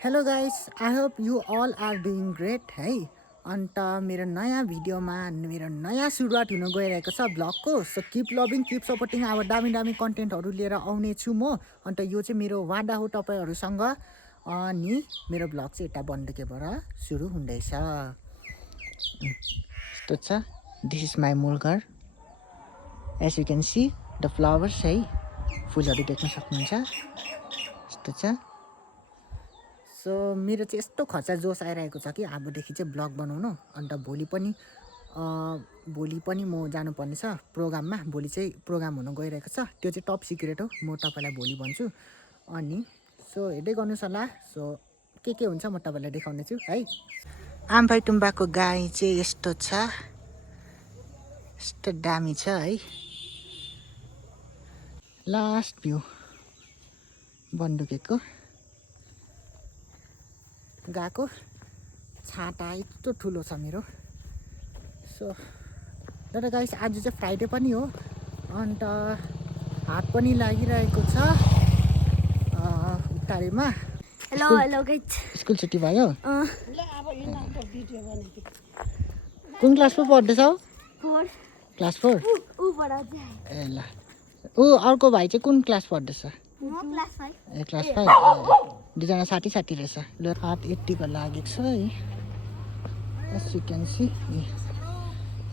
Hello guys, I hope you all are doing great है। अन्त मेरो नयाँ भिडियोमा मेरो नयाँ सुरुवात हुन गइरहेको छ भ्लगको। So keep loving keep supporting. अब दामी दामी कन्टेन्टहरू लिएर आउने छु म। अन्त यो चाहिँ मेरो वादा हो तपाईँहरूसँग। अनि मेरो भ्लग चाहिँ यता बन्दुकेबाट सुरु हुँदैछ। यस्तो छ, दिस इज माई मूल घर। As you can see the flowers है, फुलहरू देख्न सक्नुहुन्छ। यस्तो छ। सो मेरो चाहिँ यस्तो खर्चा जोस आइरहेको छ कि अबदेखि चाहिँ ब्लग बनाउनु। अन्त भोलि पनि म जानुपर्ने छ प्रोग्राममा। भोलि चाहिँ प्रोग्राम हुन गइरहेको छ, त्यो चाहिँ टप सिक्रेट हो, म तपाईँलाई भोलि भन्छु। अनि सो हेर्दै गर्नुहोस् होला। सो के हुन्छ म तपाईँलाई देखाउने छु है। आम्फाइ टुम्बाको गाई चाहिँ यस्तो छ, यस्तो दामी छ है। लास्ट भ्यू बन्दुकेको गएको छाता यस्तो ठुलो छ मेरो। सो तर गाइस आज चाहिँ फ्राइडे पनि हो। अन्त हात पनि लागिरहेको छ उतारेमा। हेलो हेलो गाइस, स्कुल छुट्टी भयो। कुन क्लासमा पढ्दैछौ? क्लास 4। ए ल, ऊ अर्को भाइ चाहिँ कुन क्लास पढ्दैछ? ए क्लास 5। दुईजना साथी रहेछ। ल हात 80 को लागेको छ है। एज यु क्यान सी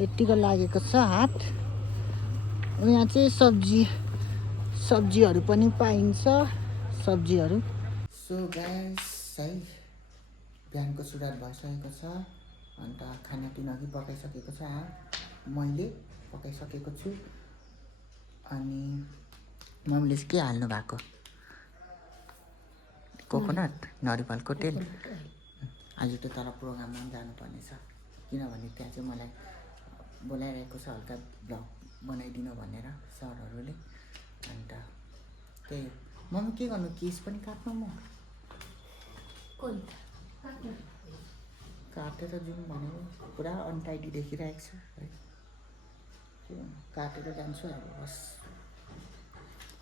80 को लागेको छ हात। यहाँ चाहिँ सब्जीहरू पनि पाइन्छ, सब्जीहरू। सो गाइस है, बिहानको सुरुवात भइसकेको छ। अन्त खानापिना अघि पकाइसकेको छ, मैले पकाइसकेको छु। अनि मम्मीले चाहिँ के हाल्नु भएको? कोकोनट, नरिवलको तेल। आज त तर प्रोग्राममा पनि जानुपर्ने छ, किनभने त्यहाँ चाहिँ मलाई बोलाइरहेको छ हल्का भ्लग बनाइदिनु भनेर सरहरूले। अन्त त्यही मम्मी के गर्नु, केस पनि काट्नु? म काटेर जाउँ भनेको, पुरा अनटाइडी देखिरहेको छ है। काटेर जान्छु अब बस।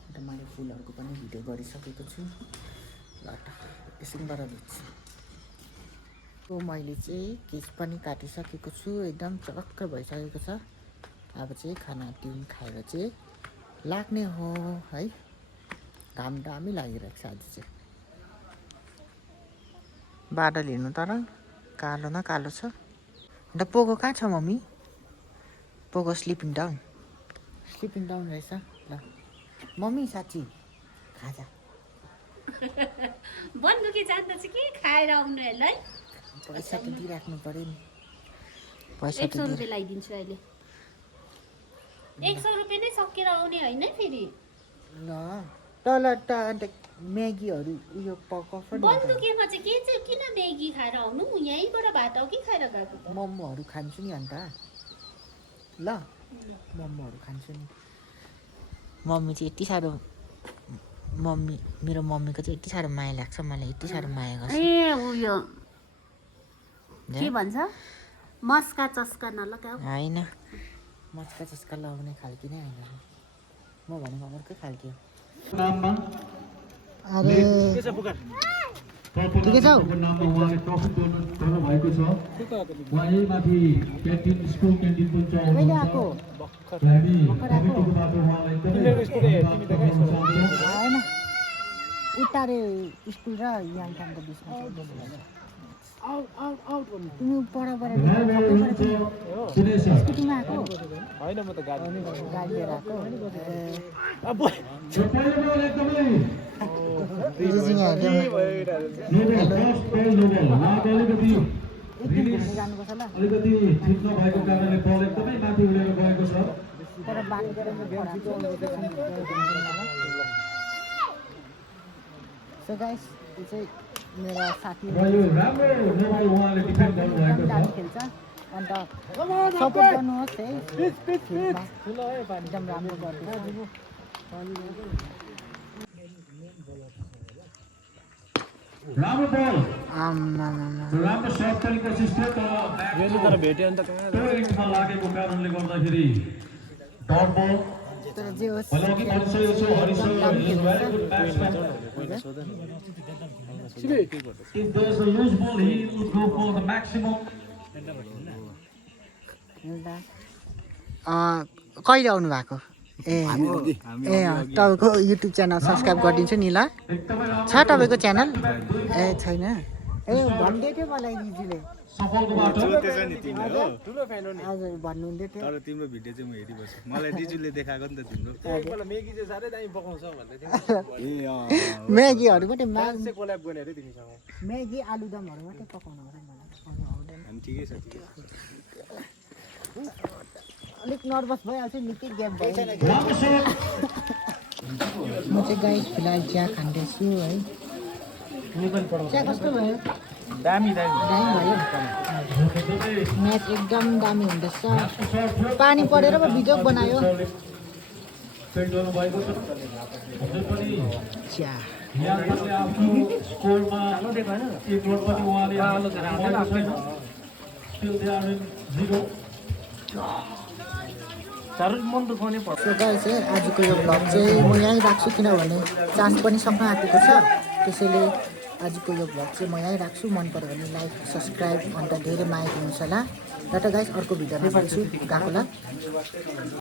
अन्त मैले फुलहरूको पनि भिडियो गरिसकेको छु। ल त एकछिनबाट भेट्छु। सो मैले चाहिँ केस पनि काटिसकेको छु, एकदम चरक्क भइसकेको छ। अब चाहिँ खानापिना खाएर चाहिँ लाग्ने हो है। घाम दामी लागिरहेको छ आज चाहिँ। बादल हेर्नु तर कालो न कालो छ। अन्त पोगो कहाँ छ मम्मी? पोगो स्लिपिङ डाउन रहेछ। ल मम्मी साँच्ची खाजा बन्दुके जान्दा चाहिँ के खाएर आउनु है? पैसा त दिइराख्नु पर्यो नि। 100 रुपियाँ लगाइदिन्छु अहिले। 100 रुपियाँ नै सकेर आउने होइन फेरि। ल तल त अन्त म्यागीहरू उयो पकाउँछ नि। बन्दुकेमा चाहिँ के चाहिँ किन म्यागी खाएर आउनु? यहीँबाट भात हो कि खाएर गएको त? मोमोहरू खान्छु नि अन्त। ल मोमोहरू खान्छु नि। मम्मी चाहिँ यति साह्रो, मेरो मम्मीको चाहिँ यति साह्रो माया लाग्छ मलाई, यति साह्रो माया गर्छ। ए उयो के भन्छ, मस्का चस्का नलगाऊ। होइन, मस्का चस्का लगाउने खालको नै होइन, म भनेको अर्कै खालको। अरे ठिकै छौ? उहाँले ट्रफी दिनु भएको छ। उहाँ यही माथि क्यान्टिन, स्कुल क्यान्टिन पनि कहिले आएको? हामी कमिटीबाट उहाँलाई एकदमै होइन, उतारे स्कुल र याङटाङको बिचमा तिमी परबाट स्कुटीमा आएको? होइन म त गाडी लिएर आएको। जानुपर्छ ल। अलिकति ठिक नभएको कारणले बल एकदमै माथि उडेर गएको छ। तर बाटो सो गाइस, यो चाहिँ मेरा साथी र यो राम्रो मोबाइल उहाँले डिफेन्ड गर्नुभएको छ। खेल्छ। अन्त सपोर्ट गर्नुहोस् है, एकदम राम्रो गर्दैछ। राम्रो बल, आम्मा राम्रो सर्ट तरिका सिस्टम, तर भेट्यो नि त कहाँ लागेको कारणले गर्दाखेरि डट बल तर जे होस् मैले अघि भनिसकेको छु हरिशर is very good batsman if there's a loose ball he will go for the maximum कहिले आउनु भएको ए तपाईँको युट्युब च्यानल सब्सक्राइब गरिदिन्छु नि ल छ तपाईँको च्यानल ए छैन ए भन्दै थियो मलाई दिदीले सफलको बाटो ठुलो फ्यान हो नि हजुर भन्नुहुँदै थियो तर तिम्रो भिडियो चाहिँ म हेरिबस्छु मलाई दिजुले देखाएको नि त तिम्रो एकपल्ट मेगी चाहिँ साह्रै दामी पकाउँछ भन्दै थियो म्यागीहरू मात्रै चाहिँ कोल्याब गर्ने अरे तिमीसँग म्यागी आलुदमहरू मात्रै पकाउनु आउँछ मलाई आउँदैन अनि ठिकै छ अलिक नर्भस भइहाल्छ निकै ग्याप भयो राम्रो सट म चाहिँ गाइस फिलहाल चिया खाँदैछु है चिया कस्तो भयो दामी दामी भयो म्याच एकदम दामी हुँदैछ पानी परेर पो बिजोग बनायो सेट गर्नुभएको छ अझै पनि चिया यादले आफ्नो स्कोरमा एक गोल पनि उहाँले हाल्नुभएको छैन still they are in 0 so guys है आजको यो भ्लग चाहिँ म यहीँ राख्छु किनभने चान्स पनि सक्न आँटेको छ त्यसैले आजको यो भ्लग चाहिँ म यहीँ राख्छु मन पऱ्यो भने लाइक सब्सक्राइब अन्त धेरै माया दिनुहोस् होला र त गाइस अर्को भिडियोमा भेट्छु गएको ल